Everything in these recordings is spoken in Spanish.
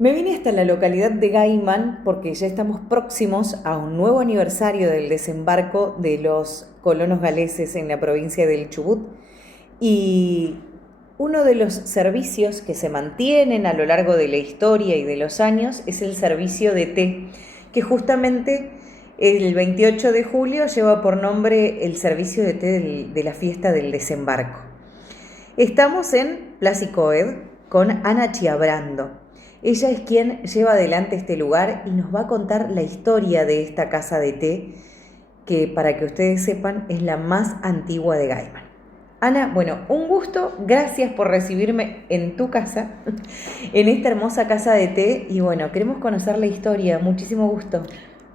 Me vine hasta la localidad de Gaiman porque ya estamos próximos a un nuevo aniversario del desembarco de los colonos galeses en la provincia del Chubut y uno de los servicios que se mantienen a lo largo de la historia y de los años es el servicio de té, que justamente el 28 de julio lleva por nombre el servicio de té de la fiesta del desembarco. Estamos en Plaza Coed con Ana Chiabrando. Ella es quien lleva adelante este lugar y nos va a contar la historia de esta casa de té, que para que ustedes sepan es la más antigua de Gaiman. Ana, bueno, un gusto, gracias por recibirme en tu casa, en esta hermosa casa de té, y bueno, queremos conocer la historia, muchísimo gusto.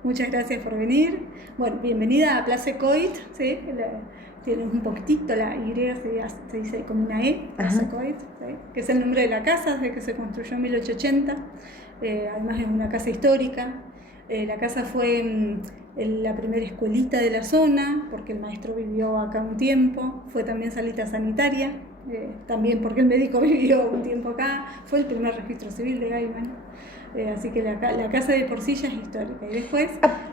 Muchas gracias por venir. Bueno, bienvenida a Place Coit, ¿sí? Tiene un poquitito la Y, se dice como una E, Place Coit, ¿sí? Que es el nombre de la casa, desde que se construyó en 1880. Además es una casa histórica. La casa fue la primera escuelita de la zona, porque el maestro vivió acá un tiempo. Fue también salita sanitaria, también porque el médico vivió un tiempo acá. Fue el primer registro civil de Gaiman. Así que la casa de por sí ya es histórica. Y después...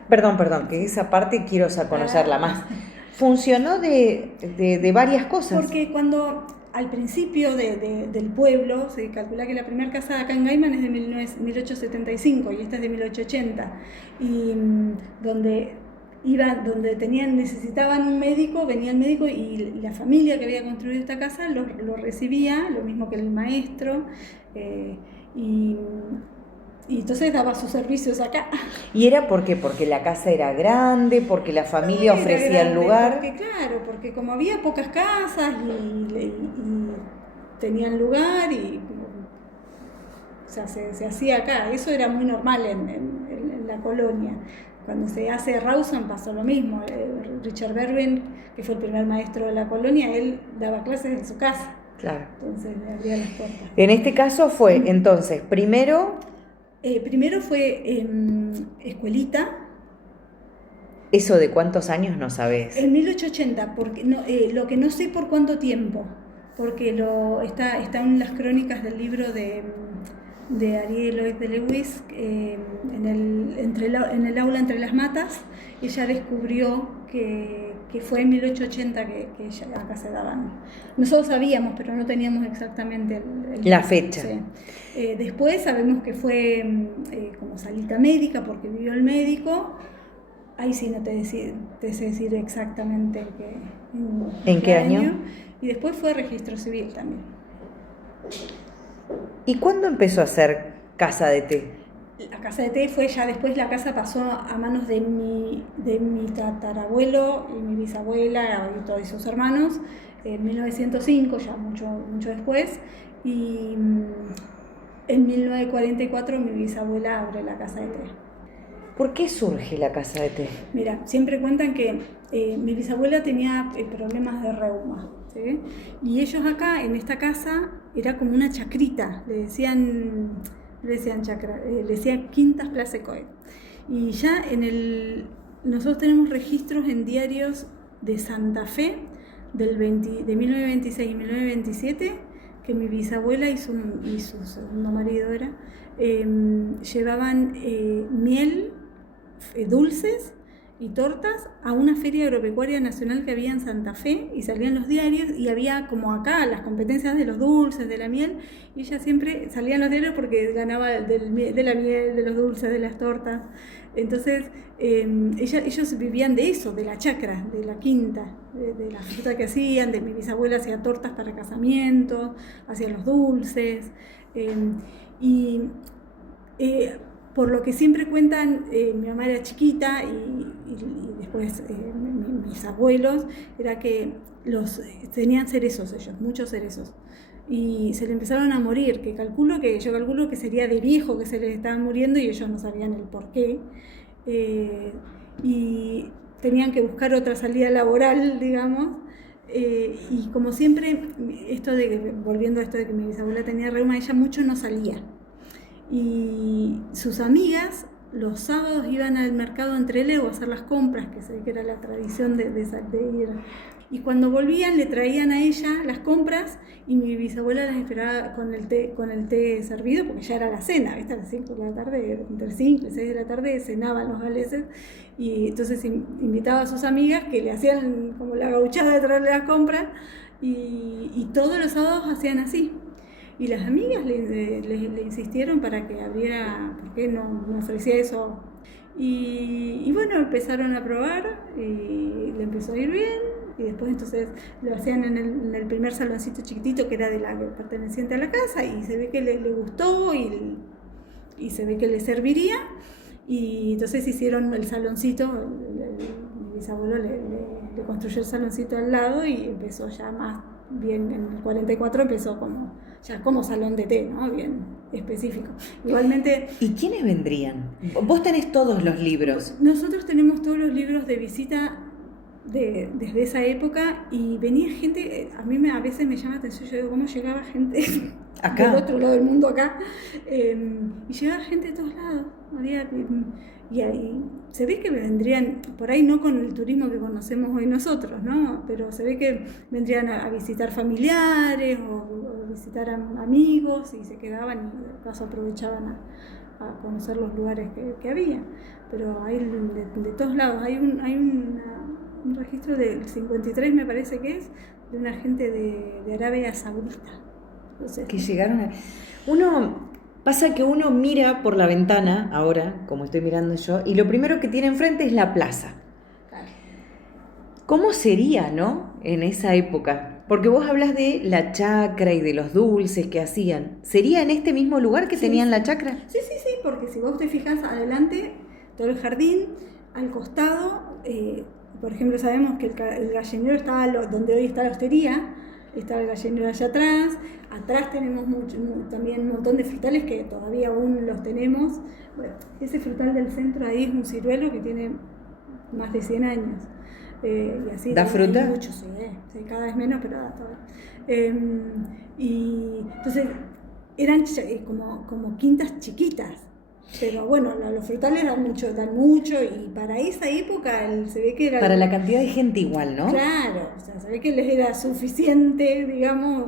Perdón, que esa parte quiero conocerla más. Funcionó de varias cosas. Porque cuando al principio del pueblo, se calcula que la primera casa acá en Gaiman es de 1875 y esta es de 1880. Y donde necesitaban un médico, venía el médico y la familia que había construido esta casa lo recibía, lo mismo que el maestro. Y entonces daba sus servicios acá. ¿Y era por qué? ¿Porque la casa era grande? ¿Porque la familia ofrecía el lugar? Porque como había pocas casas y tenían lugar o sea, se hacía acá. Eso era muy normal en la colonia. Cuando se hace Rawson pasó lo mismo. Richard Berwin, que fue el primer maestro de la colonia, él daba clases en su casa. Claro. Entonces le abría las puertas. En este caso fue, entonces, primero fue escuelita. ¿Eso de cuántos años no sabés? En 1880, porque lo que no sé por cuánto tiempo, porque está en las crónicas del libro de Ariel Lloyd de Lewis, en el aula entre las matas. Ella descubrió que fue en 1880 que acá se daban. Nosotros sabíamos, pero no teníamos exactamente la fecha. Sí. Después sabemos que fue como salita médica, porque vivió el médico. Ahí sí no te sé decir exactamente en qué año. Y después fue registro civil también. ¿Y cuándo empezó a ser casa de té? La casa de té fue ya después, la casa pasó a manos de mi tatarabuelo y mi bisabuela y todos sus hermanos en 1905, ya mucho después. Y en 1944 mi bisabuela abre la casa de té. ¿Por qué surge la casa de té? Mira, siempre cuentan que mi bisabuela tenía problemas de reuma, ¿sí? Y ellos acá, en esta casa, era como una chacrita, le decían chacra, le decían Quintas Place Coed. Y ya nosotros tenemos registros en diarios de Santa Fe de 1926 y 1927, que mi bisabuela y su segundo marido llevaban miel, dulces y tortas a una feria agropecuaria nacional que había en Santa Fe, y salían los diarios y había como acá las competencias de los dulces, de la miel, y ella siempre salía en los diarios porque ganaba de la miel, de los dulces, de las tortas. Entonces ellos vivían de eso, de la chacra, de la quinta, de la fruta que hacían. De mi bisabuela hacía tortas para casamientos, hacía los dulces, por lo que siempre cuentan, mi mamá era chiquita y después mis abuelos, era que tenían cerezos ellos, muchos cerezos. Y se le empezaron a morir, yo calculo que sería de viejo que se les estaban muriendo y ellos no sabían el por qué. Y tenían que buscar otra salida laboral, digamos. Y como siempre, volviendo a esto de que mi bisabuela tenía reuma, ella mucho no salía. Y sus amigas los sábados iban al mercado Entreleu a hacer las compras, que sé que era la tradición de ir Y cuando volvían le traían a ella las compras y mi bisabuela las esperaba con el té servido, porque ya era la cena, ¿viste? A las 5 de la tarde, entre 5 y 6 de la tarde cenaban los galeses, y entonces invitaba a sus amigas que le hacían como la gauchada de traerle las compras, y todos los sábados hacían así. Y las amigas le insistieron para que abriera, porque no ofrecía eso. Y bueno, empezaron a probar y le empezó a ir bien. Y después entonces lo hacían en el primer saloncito chiquitito que era perteneciente a la casa, y se ve que le gustó y se ve que le serviría. Y entonces hicieron el saloncito, mi bisabuelo le construyó el saloncito al lado y empezó ya más bien, en el 44 empezó como salón de té, ¿no? Bien específico. Igualmente... ¿Y quiénes vendrían? Vos tenés todos los libros. Nosotros tenemos todos los libros de visita desde esa época, y venía gente, a veces me llama la atención, yo digo, ¿cómo llegaba gente acá, del otro lado del mundo acá? Y llegaba gente de todos lados, y ahí se ve que vendrían, por ahí no con el turismo que conocemos hoy nosotros, ¿no? Pero se ve que vendrían a visitar familiares o visitar amigos, y se quedaban y de paso aprovechaban a conocer los lugares que había. Pero hay de todos lados, hay un registro del 53, me parece que es, de una gente de Arabia Saudita. Entonces, que llegaron a... Pasa que uno mira por la ventana, ahora, como estoy mirando yo, y lo primero que tiene enfrente es la plaza. claro. ¿Cómo sería, no? En esa época. Porque vos hablas de la chacra y de los dulces que hacían. ¿Sería en este mismo lugar que tenían la chacra? Sí, porque si vos te fijas adelante, todo el jardín, al costado, por ejemplo, sabemos que el gallinero estaba donde hoy está la hostería, estaba el gallinero allá atrás tenemos también un montón de frutales que todavía aún los tenemos. Bueno, ese frutal del centro ahí es un ciruelo que tiene más de 100 años. Y así ¿Da fruta? Mucho, sí, cada vez menos, pero da todavía. Y entonces eran como quintas chiquitas. Pero bueno, los frutales dan mucho, y para esa época se ve que era... Para la cantidad de gente igual, ¿no? Claro, o sea, se ve que les era suficiente, digamos,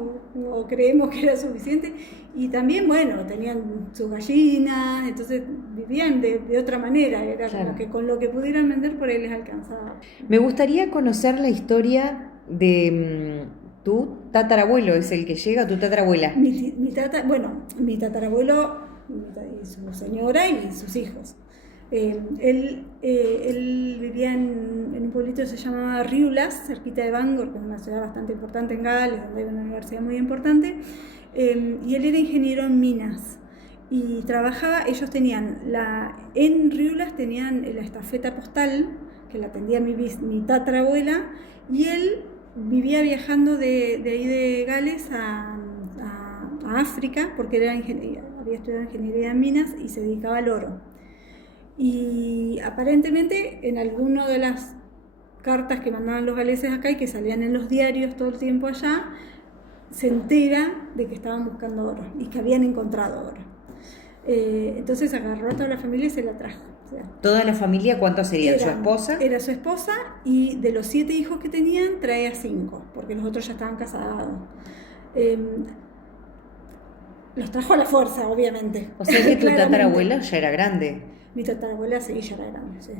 o creemos que era suficiente, y también, bueno, tenían sus gallinas, entonces vivían de otra manera, era claro, como que con lo que pudieran vender por ahí les alcanzaba. Me gustaría conocer la historia de... tu tatarabuelo es el que llega, tu tatarabuela. Mi tatarabuelo y su señora y sus hijos. Él vivía en un pueblito que se llamaba Riulas, cerquita de Bangor, que es una ciudad bastante importante en Gales, donde hay una universidad muy importante, y él era ingeniero en minas. Y trabajaba, en Riulas tenían la estafeta postal, que la atendía mi tatarabuela, y él vivía viajando de ahí de Gales a África, porque había estudiado ingeniería en minas y se dedicaba al oro. Y aparentemente en alguna de las cartas que mandaban los galeses acá y que salían en los diarios todo el tiempo allá, se entera de que estaban buscando oro y que habían encontrado oro. Entonces agarró a toda la familia y se la trajo. O sea, ¿toda la familia cuántos serían? ¿Su esposa? Era su esposa, y de los 7 hijos que tenían traía 5, porque los otros ya estaban casados. Los trajo a la fuerza, obviamente. O sea que tu tatarabuela ya era grande. Mi tatarabuela sí, ya era grande, sí.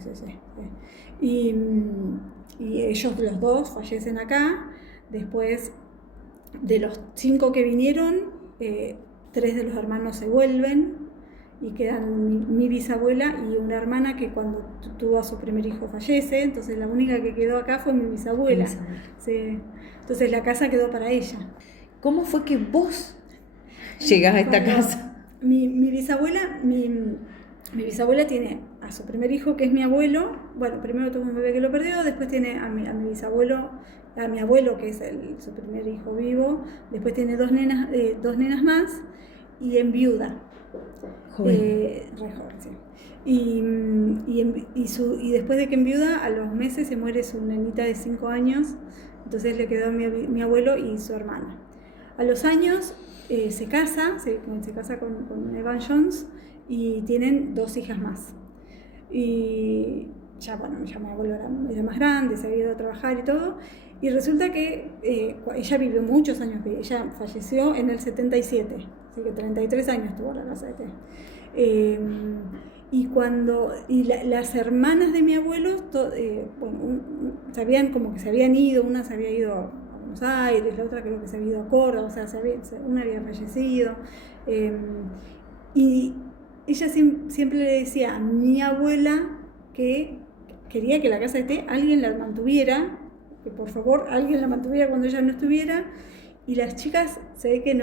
Y ellos los dos fallecen acá. Después de los 5 que vinieron, 3 de los hermanos se vuelven y quedan mi bisabuela y una hermana que cuando tuvo a su primer hijo fallece. Entonces la única que quedó acá fue mi bisabuela. Sí. Entonces la casa quedó para ella. ¿Cómo fue que vos llegás a esta casa? Mi bisabuela tiene a su primer hijo, que es mi abuelo. Bueno, primero tuvo un bebé que lo perdió, después tiene a mi bisabuelo, a mi abuelo, que es su primer hijo vivo. Después tiene dos nenas más, y enviuda. Re joven, sí. Y después de que enviuda, a los meses se muere su nenita de 5 años. Entonces le quedó mi abuelo y su hermana. A los años se casa con Evan Jones y tienen 2 hijas más. Y ya mi abuelo era más grande, se había ido a trabajar y todo. Y resulta que ella vivió muchos años, ella falleció en el 77, así que 33 años tuvo la casa de té. Y las hermanas de mi abuelo, sabían como que se habían ido, una se había ido a Buenos Aires, la otra creo que se había ido a Córdoba, o sea, una había fallecido. Y ella siempre le decía a mi abuela que quería que la casa de té alguien la mantuviera, que por favor alguien la mantuviera cuando ella no estuviera, y las chicas se ve que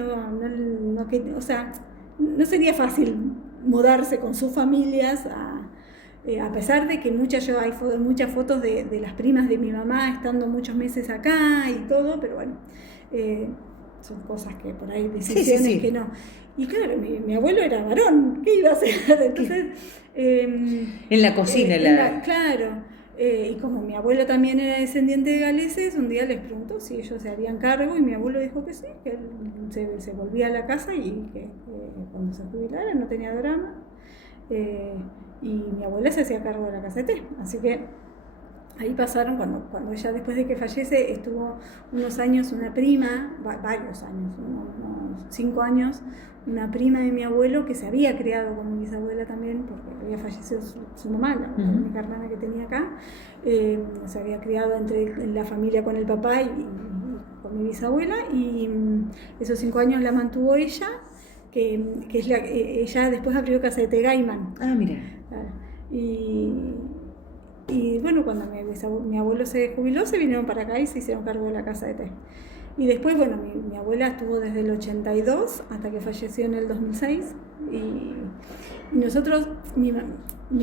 o sea, no sería fácil mudarse con sus familias, a pesar de que hay muchas fotos de las primas de mi mamá estando muchos meses acá y todo, pero bueno, son cosas que por ahí, decisiones que no. Y claro, mi abuelo era varón, ¿qué iba a hacer? Entonces, en la cocina, claro. Y como mi abuelo también era descendiente de galeses, un día les preguntó si ellos se harían cargo y mi abuelo dijo que sí, que él se volvía a la casa y que cuando se jubilara no tenía drama. Y mi abuela se hacía cargo de la casa de té. Así que ahí pasaron, cuando ella después de que fallece, estuvo unos años una prima, varios años, unos 5 años, una prima de mi abuelo que se había criado con mi bisabuela también, porque había fallecido su mamá, la única hermana que tenía acá, se había criado en la familia con el papá y con mi bisabuela, y esos 5 años la mantuvo ella, que es ella después abrió Casa de Té Gaiman. Ah, mira. Claro. Y bueno, cuando mi abuelo se jubiló, se vinieron para acá y se hicieron cargo de la casa de té. Y después, bueno, mi abuela estuvo desde el 82 hasta que falleció en el 2006. Y nosotros, mi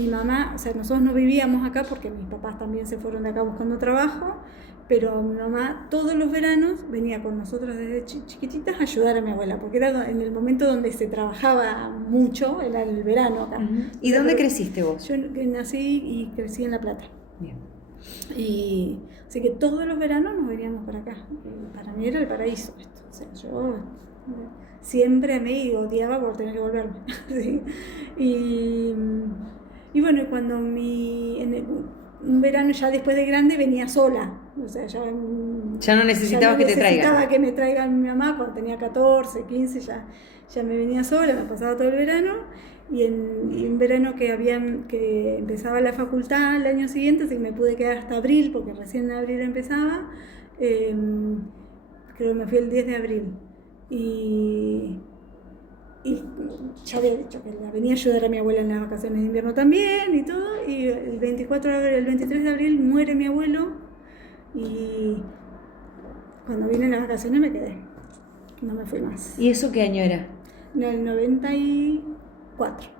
mamá, o sea, nosotros no vivíamos acá porque mis papás también se fueron de acá buscando trabajo, pero mi mamá todos los veranos venía con nosotros desde chiquititas a ayudar a mi abuela, porque era en el momento donde se trabajaba mucho, era el verano acá. ¿Y dónde creciste vos? Yo nací y crecí en La Plata. Bien. Y así que todos los veranos nos veníamos para acá. Para mí era el paraíso esto. O sea, yo siempre amé y odiaba por tener que volverme. ¿Sí? Y bueno, cuando un verano ya después de grande venía sola. O sea, ya no necesitabas que te traigan. Necesitaba que me traigan mi mamá cuando tenía 14, 15, ya me venía sola, me pasaba todo el verano. Y en verano que empezaba la facultad el año siguiente, así que me pude quedar hasta abril, porque recién en abril empezaba, creo que me fui el 10 de abril. Y ya había dicho que la venía a ayudar a mi abuela en las vacaciones de invierno también y todo, y el 23 de abril muere mi abuelo, y cuando vine las vacaciones me quedé, no me fui más. ¿Y eso qué año era? En el 94.